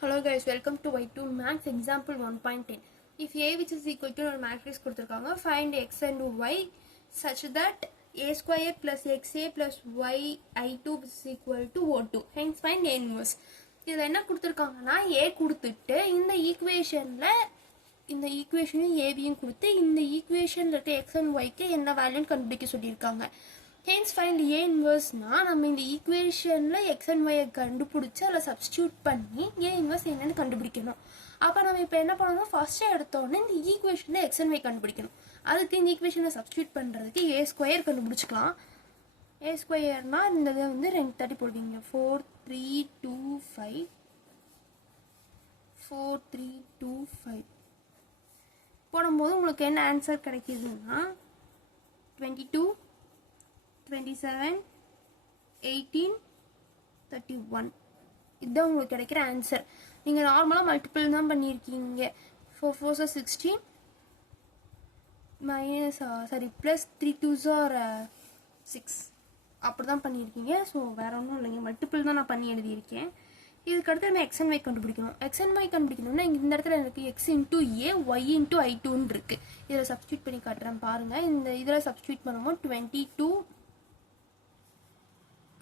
Hello guys, welcome to Y2 Max example 1.10. If A which is equal to ஒரு matrix கொடுத்திருக்காங்க, find x and y such that a square plus xa plus y I2 is equal to O2. Hence find A inverse. இதில் என்ன கொடுத்திருக்காங்கன்னா A கொடுத்துட்டு இந்த ஈக்குவேஷனும் ஏபியும் கொடுத்து இந்த ஈக்குவேஷனில் இருக்க எக்ஸ் அண்ட் ஒய்க்கு என்ன வேல்யூன்னு கண்டுபிடிக்க சொல்லியிருக்காங்க. ஹென்ஸ் ஃபைண்ட் ஏ இன்வர்ஸ்னா நம்ம இந்த ஈக்குவேஷனில் எக்ஸ் அண்ட் ஒய்யை கண்டுபிடிச்சி அதில் சப்ஸ்டியூட் பண்ணி ஏ இன்வர்ஸ் என்னென்னு கண்டுபிடிக்கணும். அப்போ நம்ம இப்போ என்ன பண்ணணும், ஃபஸ்ட்டு எடுத்தோடனே இந்த ஈக்குவேஷனில் எக்ஸ் அண்ட் ஒய் கண்டுபிடிக்கணும். அதுக்கு இந்த ஈக்குவேஷனை சப்ஸ்டியூட் பண்ணுறதுக்கு ஏ ஸ்கொயர் கண்டுபிடிச்சிக்கலாம். ஏ ஸ்கொயர்னால் இந்த இதை வந்து 2 தட்டி போடுவீங்க. 4 3 2 5 4 3 2 5 போடும்போது உங்களுக்கு என்ன ஆன்சர் கிடைக்கிதுன்னா 22 27 18 31 இதுதான் உங்களுக்கு கிடைக்கிற ஆன்சர். நீங்கள் நார்மலாக மல்டிபிள் தான் பண்ணியிருக்கீங்க. 4 4 16 ப்ளஸ் 3 2s are 6 அப்படி தான் பண்ணியிருக்கீங்க. ஸோ வேறு ஒன்றும் இல்லைங்க, மல்டிபிள் தான் நான் பண்ணி எழுதியிருக்கேன். இதுக்கு அடுத்து நம்ம எக்ஸ் அண்ட் ஒய் கண்டுபிடிக்கணும். எக்ஸ் அண்ட் ஒய் கண்டுபிடிக்கணும்னா இந்த இடத்துல எனக்கு X into A Y into I2ன்னு இருக்குது. இதில் சப்ஸ்டியூட் பண்ணி காட்டுறேன் பாருங்கள். இந்த இதில் சப்ஸ்டியூட் பண்ணும்போது 22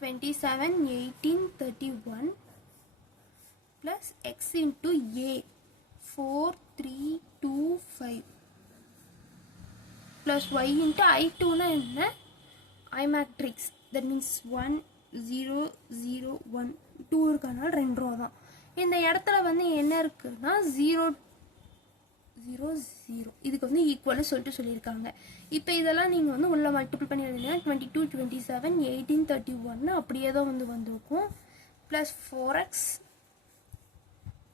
27 18 31 plus x into a 4 3 2 5 plus y into I2 னா என்ன, I matrix, that means 1 0 0 1 2 இருக்கனால 2 ரோ தான். இந்த இடத்துல வந்து என்ன இருக்குன்னா 0 0 0 இதுக்கு வந்து ஈக்குவல்னு சொல்லியிருக்காங்க. இப்போ இதெல்லாம் நீங்கள் வந்து உள்ள மல்டிபிள் பண்ணி எழுதினா 22 27 18 31 அப்படியே தான் வந்திருக்கும். Plus 4x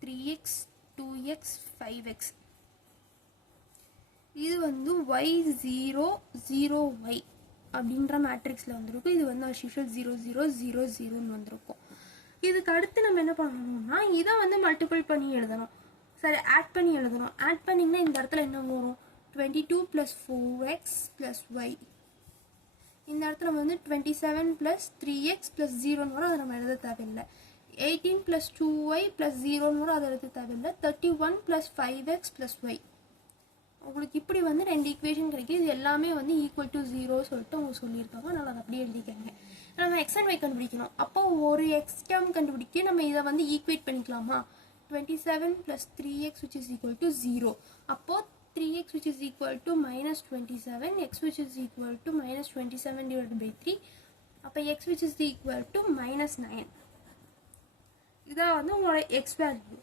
3x 2x 5x இது வந்து y 0 0 y அப்படின்ற மேட்ரிக்ஸில் வந்திருக்கும். இது வந்து அஸ்யூஷுவல் 0 0 0 0ன்னு வந்திருக்கும். இதுக்கு அடுத்து நம்ம என்ன பண்ணணும்னா இதை வந்து மல்டிபிள் பண்ணி எழுதணும். சரி, ஆட் பண்ணி எழுதணும். ஆட் பண்ணிங்கன்னா இந்த இடத்துல என்ன வரும், 22 + 4x + y. இந்த இடத்துல வந்து 27 + 3x + 0ன்னு வரும், அதை நம்ம எழுத தேவையில்லை. 18 + 2y + 0ன்னு வரும், அதை எழுத தேவையில்லை. 31 + 5x + y. உங்களுக்கு இப்படி வந்து 2 ஈக்குவேஷன் கிடைக்கும். இது எல்லாமே வந்து ஈக்குவல் டு 0 சொல்லிட்டு அவங்க சொல்லியிருக்காங்க. அதனால் அதை அப்படியே எழுதிக்கங்க. நம்ம எக்ஸ் அண்ட் ஒய் கண்டுபிடிக்கணும். அப்போ ஒரு எக்ஸ் டேர்ம் கண்டுபிடிக்க நம்ம இதை வந்து ஈக்குவேட் பண்ணிக்கலாமா. 27 + 3x which is equal to 0. அப்போ 3x which is equal to -27, x which is equal to -27 divided by 3. அப்போ x which is equal to -9. இதான் வந்து உங்களோட எக்ஸ் வேல்யூ.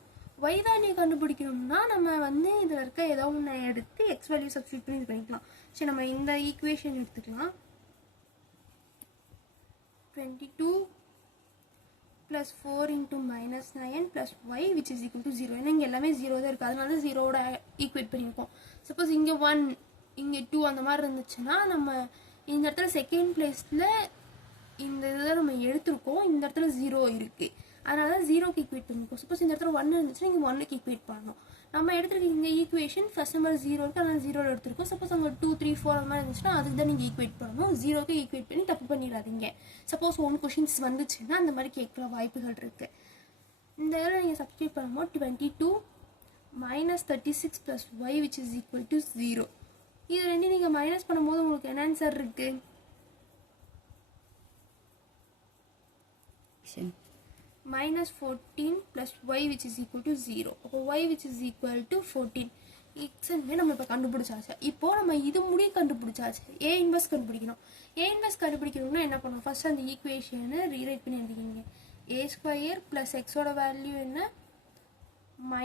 ஒய் வேல்யூ கண்டுபிடிக்கணும்னா நம்ம வந்து இதில் இருக்க ஏதோ ஒன்று எடுத்து எக்ஸ் வேல்யூ சப்ஸ்டியூட் பண்ணி இது பண்ணிக்கலாம். சரி, நம்ம இந்த ஈக்குவேஷன் எடுத்துக்கலாம். 22 + 4 × -9 + y which is equal to 0. ஏன்னா இங்கே எல்லாமே 0 தான் இருக்குது, அதனால 0வோட ஈக்குவேட் பண்ணியிருக்கோம். சப்போஸ் இங்கே 1 இங்கே 2 அந்த மாதிரி இருந்துச்சுன்னா நம்ம இந்த இடத்துல செகண்ட் பிளேஸில் இந்த இதை நம்ம எடுத்துருக்கோம். இந்த இடத்துல 0 இருக்குது, அதனால தான் 0க்கு ஈக்குவேட் பண்ணியிருக்கோம். சப்போஸ் இந்த இடத்துல 1 இருந்துச்சுன்னா இங்கே 1க்கு ஈக்குவேட் பண்ணணும். நம்ம எடுத்துருக்க இந்த ஈக்குவேஷன் ஃபர்ஸ்ட் நம்பர் 0 இருக்குது, அதனால் 0ல் எடுத்துருக்கோம். சப்போஸ் அங்கே 2 3 4 அந்த மாதிரி இருந்துச்சுன்னா அதுக்கு தான் நீங்கள் ஈக்குவேட் பண்ணணும். 0க்கு ஈக்குவேட் பண்ணி தப்பு பண்ணிடாதீங்க. சப்போஸ் 1 கொஷின்ஸ் வந்துச்சுன்னா அந்த மாதிரி கேட்குற வாய்ப்புகள் இருக்குது. இந்த இதில் நீங்கள் சப்ஸ்டியூட் பண்ணும்போது 22 - 36 + y which is equal to 0. இது ரெண்டு நீங்கள் மைனஸ் பண்ணும்போது உங்களுக்கு என்ன ஆன்சர் இருக்குது, -14 + y which is equal to 0. அப்போ y which is equal to 14. எக்ஸ்ன்னு நம்ம இப்போ கண்டுபிடிச்சாச்சு. இப்போது நம்ம இது கண்டுபிடிச்சாச்சு. ஏ இன்வெர்ஸ் கண்டுபிடிக்கணும். ஏ இன்வெர்ஸ் கண்டுபிடிக்கணும்னா என்ன பண்ணணும், ஃபர்ஸ்ட் அந்த ஈக்குவேஷனை ரீரைட் பண்ணி எழுதிக்கிங்க. a² + எக்ஸோட வேல்யூ என்ன, -a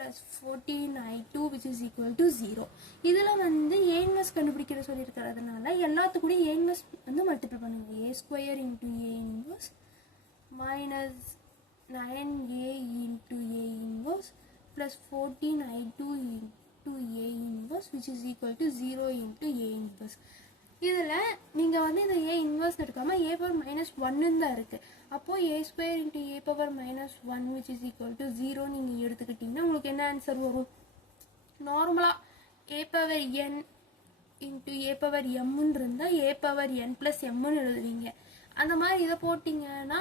+ 14I2 which is equal to 0. இதில் வந்து ஏ இன்வெர்ஸ் கண்டுபிடிக்கிற சொல்லியிருக்கிறதுனால எல்லாத்துக்கூடயும் ஏ இன்வெர்ஸ் வந்து மல்டிபிள் பண்ணுங்க. a² × a inverse -9a × a inverse plus 14I2 × a inverse which is equal to 0 × a inverse. இதில் நீங்கள் வந்து இந்த ஏ இன்வெர்ஸ் எடுக்காமல் a power -1 தான் இருக்குது. அப்போது a² × a power -1 which is equal to 0 நீங்கள் எடுத்துக்கிட்டிங்கன்னா உங்களுக்கு என்ன ஆன்சர் வரும், நார்மலாக a power n × a power mன்னு இருந்தால் a power n + mன்னு எழுதுவீங்க. அந்த மாதிரி இதை போட்டிங்கன்னா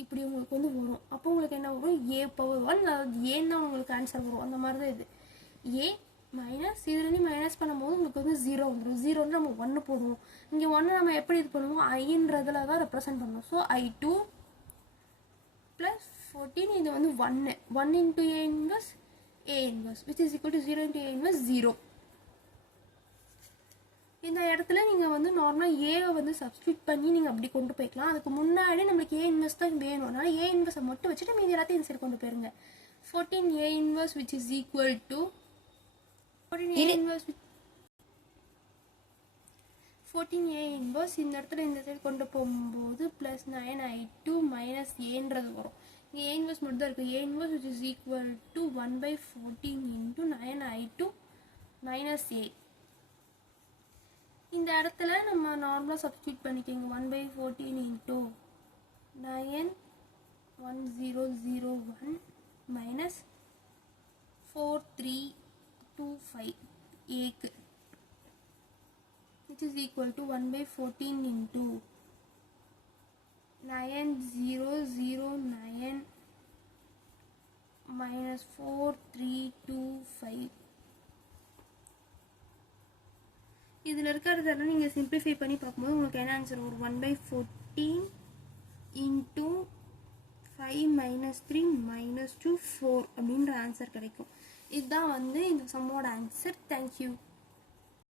இப்படி உங்களுக்கு வந்து வரும். அப்போ உங்களுக்கு என்ன வரும், a⁻1, அதாவது ஏன்னா உங்களுக்கு ஆன்சர் வரும். அந்த மாதிரி தான் இது a மைனஸ் இதுலேருந்து மைனஸ் பண்ணும்போது உங்களுக்கு வந்து 0 வந்துடும். 0ன்னு நம்ம 1 போடுவோம். இங்கே 1 நம்ம எப்படி இது பண்ணுவோம், iன்றதுல தான் ரெப்ரசன்ட் பண்ணுவோம். ஸோ i2 + 14, இது வந்து 1 into a inverse which is equal to 0 into a inverse 0. இந்த இடத்துல நீங்கள் வந்து நார்மலாக ஏவை வந்து சப்ஸ்டியூட் பண்ணி நீங்கள் அப்படி கொண்டு போய்க்கலாம். அதுக்கு முன்னாடி நம்மளுக்கு ஏ இன்வெர்ஸ் தான் வேணும். அதனால ஏ இன்வெர்ஸை மட்டும் வச்சுட்டு மீதி எல்லாத்தையும் இந்த சைடு கொண்டு போயிருங்க. 14a inverse which is equal to 14a inverse இந்த இடத்துல இந்த சைடு கொண்டு போகும்போது ப்ளஸ் 9i2 மைனஸ் ஏன்றது வரும். இங்கே a inverse மட்டும் தான் இருக்குது. a inverse which is equal to 1/14 into 9i2 minus a. இந்த இடத்துல நம்ம நார்மலாக சப்ஸ்டியூட் பண்ணிக்கோங்க. 1/14 into 91001 minus 4325 ஏக்கு which is equal to 1/14 into 9009 minus 4325. இதில் இருக்கிறதெல்லாம் நீங்கள் சிம்பிளிஃபை பண்ணி பார்க்கும்போது உங்களுக்கு என்ன ஆன்சர் வரும், 1/14 into 5 minus 3 minus 2 4 அப்படின்ற ஆன்சர் கிடைக்கும். இதுதான் வந்து இந்த சம்மோட ஆன்சர். தேங்க்யூ.